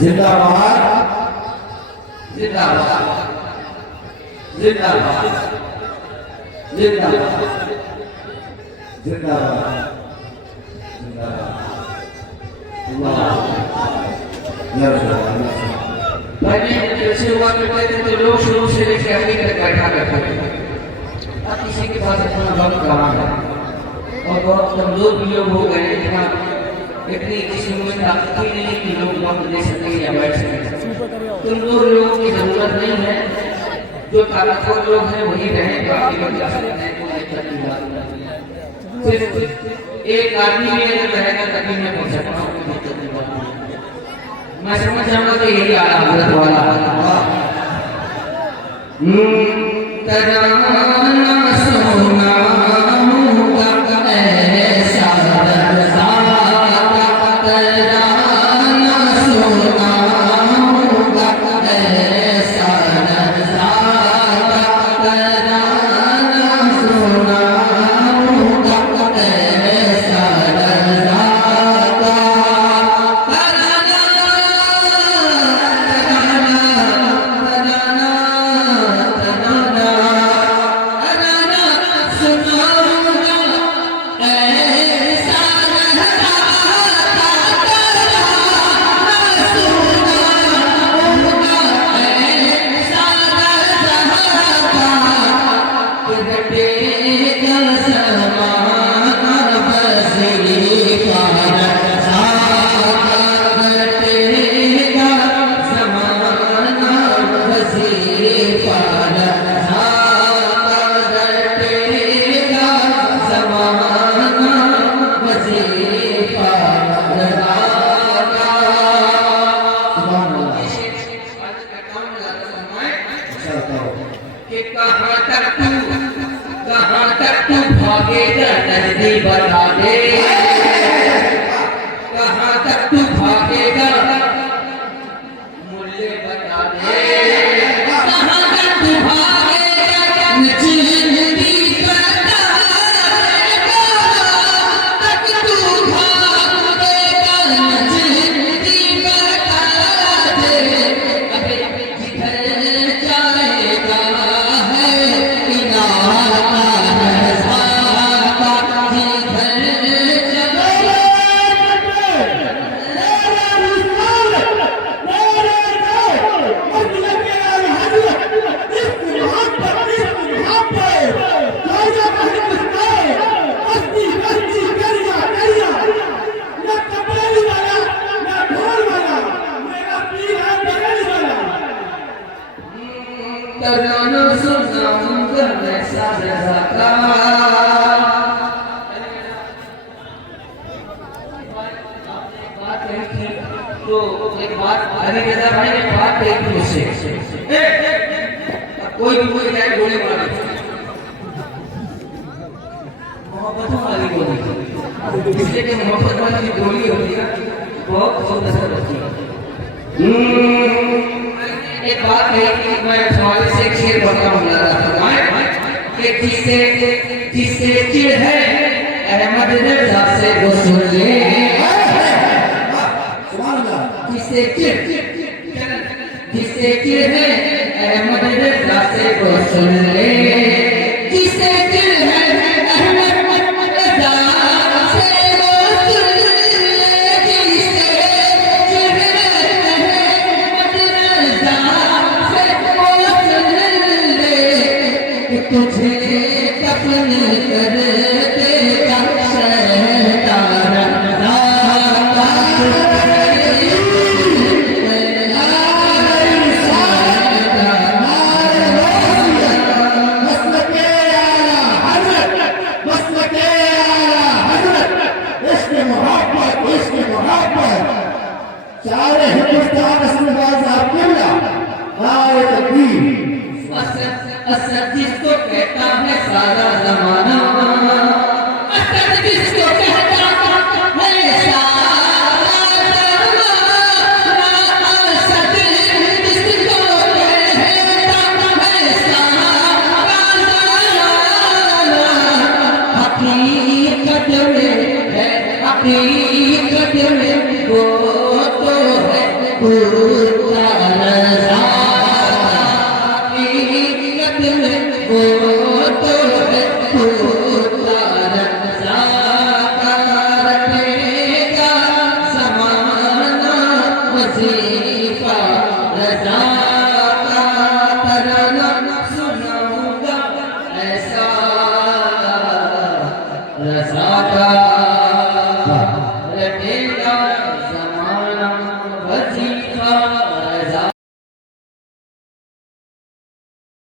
जिंदाबाद जिंदाबाद जिंदाबाद जिंदाबाद जिंदाबाद शुरुआत में कहते तो लोग शुरू से लेकर अभी तक बैठा बैठा अब किसी के पास इतना वक्त कहाँ है और बहुत कमजोर भी लोग हो गए इतना इतनी किसी में ताकत ही नहीं कि लोग वक्त दे सके या बैठ सके। कमजोर लोगों की जरूरत नहीं है, जो ताकतवर लोग हैं वही रहे, बाकी लोग जा सकते हैं, कोई दिक्कत नहीं है। सिर्फ एक आदमी भी अगर रहेगा तभी मैं पहुंच सकता हूँ, कोई दिक्कत नहीं है। मैं समझ जाऊंगा कि यही आला हजरत वाला तराना सोना बता दे कहाँ तक तू भागेगा, मूल्य बता दे कहाँ तक तू भागेगा, जिंदगी बता दे तक तू भागेगा, जिंदगी बता दे अबे जिधर जाएगा है इनाम तराना सुनाऊंगा मैं साजा का। तो एक बात अभी जैसा भाई ने बात कही थी मुझसे, कोई जाए गोली मारे मोहब्बत वाली गोली, इसलिए कि मोहब्बत वाली गोली होती है बहुत बहुत असर होती है। एक बात है कि मैं सवाल से एक शेर पढ़ता हूँ कि जिससे चिढ़ है अहमद रजा से वो सुन ले, जिससे चिढ़ है अहमद रजा से वो सुन ले, जिससे चिढ़ है अहमद रजा से वो सुन ले, जिससे चिढ़ है अहमद रजा तुझे कफन कर देगा शैतान सारे हिंदुस्तान में बात आपके ना आए तकबीर असद जिसको कहता है सारा जमाना, असद जिसको कहता है सारा जमाना, असद जिसको कहता है सारा जमाना, हकीकत में है, हकीकत में वो तो है खुदा रज़ा, हकीकत में वो तो है खुदा रज़ा, का रखेगा ज़माना वज़ीर